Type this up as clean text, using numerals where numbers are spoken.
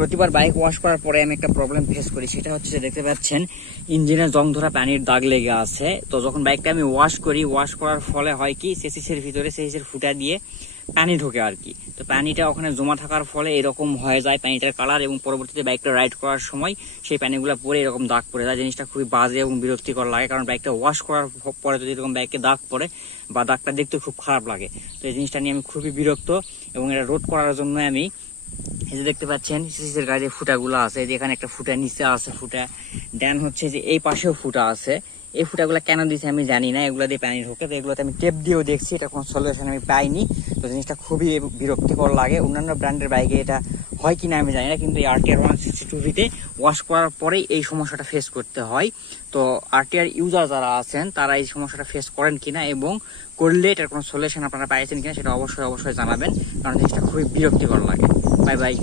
প্রতিবার bike wash করার পরে আমি একটা প্রবলেম ফেস করি, সেটা হচ্ছে যে দেখতে পাচ্ছেন ইঞ্জিনে জং ধরা পানির দাগ লেগে আছে। তো যখন বাইকটা আমি ওয়াশ করি, ওয়াশ করার ফলে হয় কি চেসিসের ভিতরে চেসিসের ফুটা দিয়ে পানি ঢোকে আর কি। তো পানিটা ওখানে জমা থাকার ফলে এরকম হয়ে যায় পানিটার কালার, এবং পরবর্তীতে বাইকটা রাইড করার সময় সেই পানিগুলো পরে এরকম দাগ পড়ে যায়। জিনিসটা খুবই বাজে এবং বিরক্তিকর লাগে, কারণ বাইকটা ওয়াশ করার পরে যদি এরকম বাইকে দাগ পড়ে বা দাগটা দেখতে খুব খারাপ লাগে। তো এই জিনিসটা নিয়ে আমি খুবই বিরক্ত, এবং এটা রোধ করার জন্য আমি এই যে দেখতে পাচ্ছেন সিসির গায়ে যে ফুটাগুলো আছে, যে এখানে একটা ফুটা নিচে আছে ফুটা, দেন হচ্ছে যে এই পাশেও ফুটা আছে। এই ফুটাগুলো কেন দিয়েছে আমি জানি না, এগুলো দিয়ে পানি ঢোকে। তো এগুলোতে আমি টেপ দিয়েও দেখছি, এটা কোনো সলিউশন আমি পাইনি। তো জিনিসটা খুবই বিরক্তিকর লাগে। অন্যান্য ব্র্যান্ডের বাইকে এটা হয় কিনা আমি জানি না, কিন্তু এই RTR 162 ওয়াশ করার পরেই এই সমস্যাটা ফেস করতে হয়। তো RTR ইউজার যারা আছেন তারা এই সমস্যাটা ফেস করেন কিনা এবং করলে এটার কোনো সলিউশন আপনারা পাইছেন কিনা সেটা অবশ্যই জানাবেন, কারণ জিনিসটা খুবই বিরক্তিকর লাগে। Bye bye.